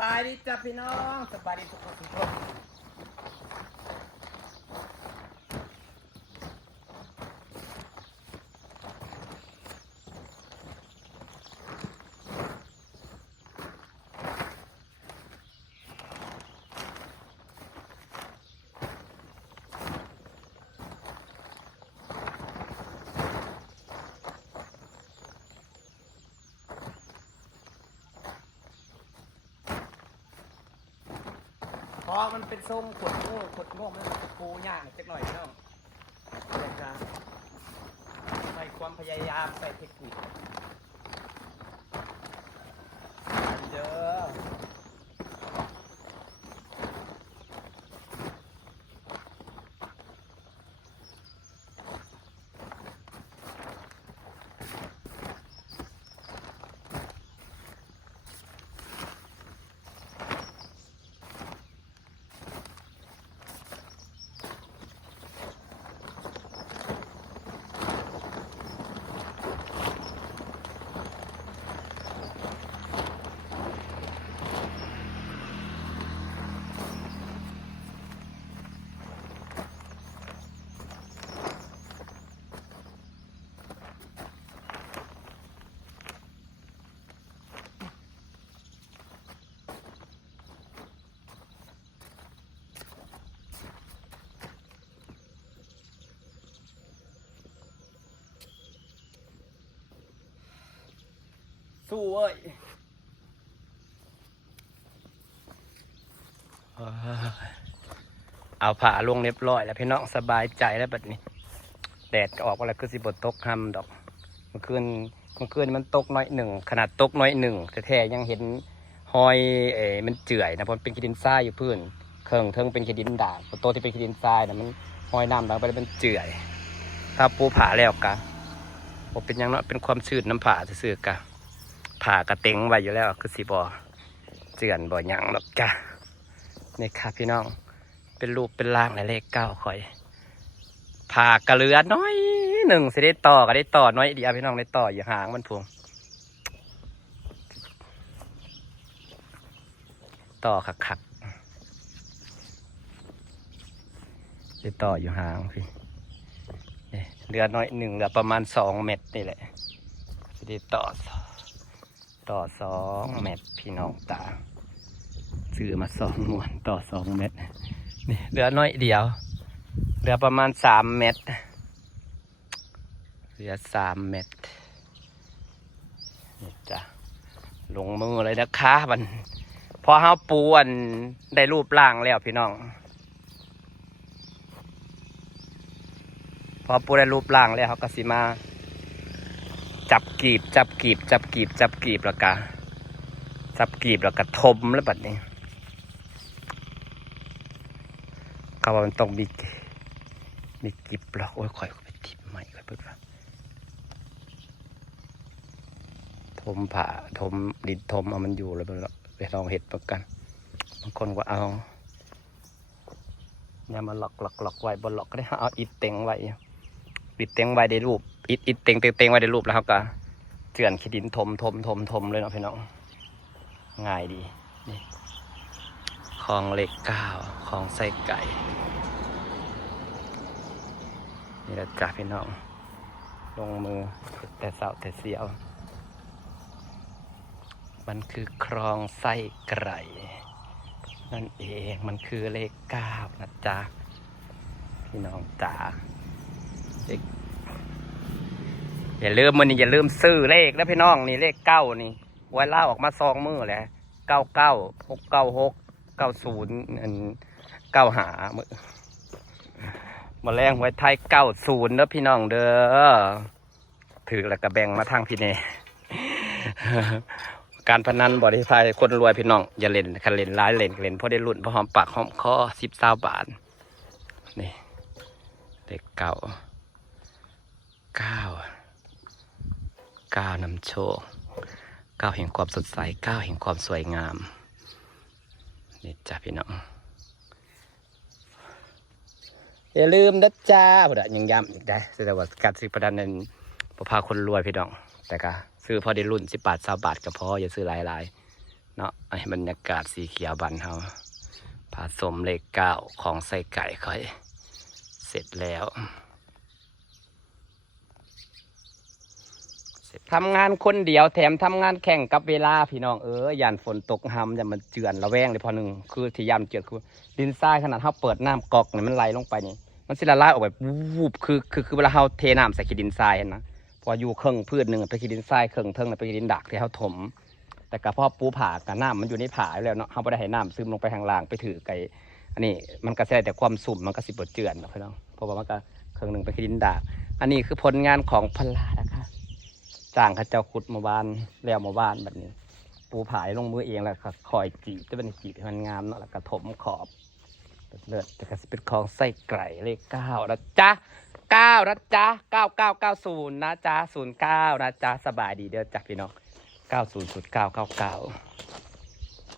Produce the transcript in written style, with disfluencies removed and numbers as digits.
บายดีจ้ะพี่น้องสบายดีทุกคนทุกคนพอมันเป็นทรงขดโง่มันจะปูย่างจักหน่อยพี่น้องเด็กจ้ะใส่ความพยายามใส่เทคนิคเด้อสู้เว้ยเอาผ้าลงเรียบร้อยแล้วพี่น้องสบายใจแล้วแบบนี้แดดออกแล้วคือสิบตกห้ำดอกเมื่อคืนมันตกน้อยหนึ่งขนาดตกน้อยหนึ่งแต่แท้ยังเห็นหอยมันเจื่อยนะเพราะเป็นขี้ดินทรายอยู่พื้นเครื่องเทิงเป็นขี้ดินด่างตัวที่เป็นขี้ดินทรายนะมันหอยน้ำลงไปแล้วมันเจื่อยถ้าปูผ่าแล้วกะผมเป็นยังเนาะเป็นความชื้นน้ำผ่าซื่อๆกะผ่ากระเต็งไว้อยู่แล้วคือสีบ่อเจือนบ่อหยังหรอกจ้ะนี่ครับพี่น้องเป็นรูปเป็นร่างในเลขเก้าคอยผ่ากระเลือน้อยหนึ่งสิได้ต่อก็ได้ต่อน้อยเดียวพี่น้องได้ต่ออยู่ห่างมันพวงต่อขักได้ต่ออยู่ห่างพี่เรือน้อยหนึ่งเหลือประมาณ2 เมตรนี่แหละสิได้ต่อ2 เมตรพี่น้องตาซื้อมา2 ม้วนต่อ2 เมตรนี่เหลือน้อยเดียวเหลือประมาณ3 เมตรเหลือ3 เมตรนี่จ้ะลงมือเลยนะคะมันพอเฮาปูอันได้รูปร่างแล้วพี่น้องพอปูได้รูปร่างแล้วเขาก็สิมาจับกีบแล้วก็ทมแล้วแบบนี้เขาว่ามันต้องมีกีบหรอกโอ้ยค่อยไปทิพใหม่ค่อยเปิดว่าทมผ่าทมดินทมเอามันอยู่แล้วไปลองเห็ดประกันบางคนก็เอาอย่ามาหลอกไว้บนหลอกก็ได้เอาอิฐเต็งไว้ได้รูปอิฐเต็งไว้ได้รูปแล้วเขาก็เจือนขี้ดินทมเลยเนาะพี่น้องง่ายดีนี่คลองเลข9คลองไส้ไก่นี่แหละจ้ะพี่น้องลงมือแต่เสาแต่เสียวมันคือคลองไส้ไก่นั่นเองมันคือเลข9นะจ๊ะพี่น้องจ๋าอย่าลืมมันนี่อย่าลืมซื้อเลขนะพี่น้องนี่เลข9นี่ไว้ล่าออกมา2 มื้อแหละ99 696 90 มาแรงไว้ไทย90นะพี่น้องเด้อถือแล้วก็แบ่งมาทางพี่เน่การพนันบริษัทคนรวยพี่น้องอย่าเล่นคันเล่นร้ายเล่นเพราะได้รุ่นเพราะหอมปากหอมคอ10-20 บาทนี่เลข9นำโชค9แห่งความสดใส9แห่งความสวยงามนี่จ้ะพี่น้องอย่าลืมนะจ้าพอดยังย้ำอีกได้แต่ว่าการซื้อประดันนั้นพอพาคนรวยพี่น้องแต่ก็ซื้อพอได้รุ่น10 บาท20 บาทก็พออย่าซื้อหลาย เนาะไอ้บรรยากาศสีเขียวบันเฮาผสมเลขเก้าของใส่ไก่ค่อยเสร็จแล้วทำงานคนเดียวแถมทำงานแข่งกับเวลาพี่น้องยันฝนตกหำอย่ามันเจือนระแวงเลยพอหนึ่งคือที่ยามเจือนคือดินทรายขนาดเขาเปิดน้ำก๊อกเนี่ยมันไหลลงไปนี่มันสิละลายออกแบบวูบคือเวลาเขาเทน้ำใส่ขี้ดินทรายนะพออยู่เครื่องพืชหนึ่งไปขี้ดินทรายเครื่องเทิงไปขี้ดินดักที่เขาถมแต่กับพ่อปูผ่ากับน้ำมันอยู่ในผ่าแล้วเนาะเขาไม่ได้ให้น้ำซึมลงไปข้างล่างไปถือไก่อันนี้มันก็แค่แต่ความสุ่มมันก็สิบเจือนนะพี่น้องเพราะว่ามันก็เครื่องหนึ่งไปขี้ดินดักอันนี้คือผลงานของพลานะคะจ้างข้าเจ้าขุดมาบ้านแล้วมาบ้านแบบนี้ปูผายลงมือเองแล้วก็คอยจีบจะเป็นจีบให้มันงามเนาะแล้วก็ถมขอบเลือดจะกระสิเป็นของไส้ไก่เลข9นะจ๊ะ9นะจ๊ะ9990นะจ๊ะ09นะจ๊ะสบายดีเด้อจ้ะพี่น้อง900999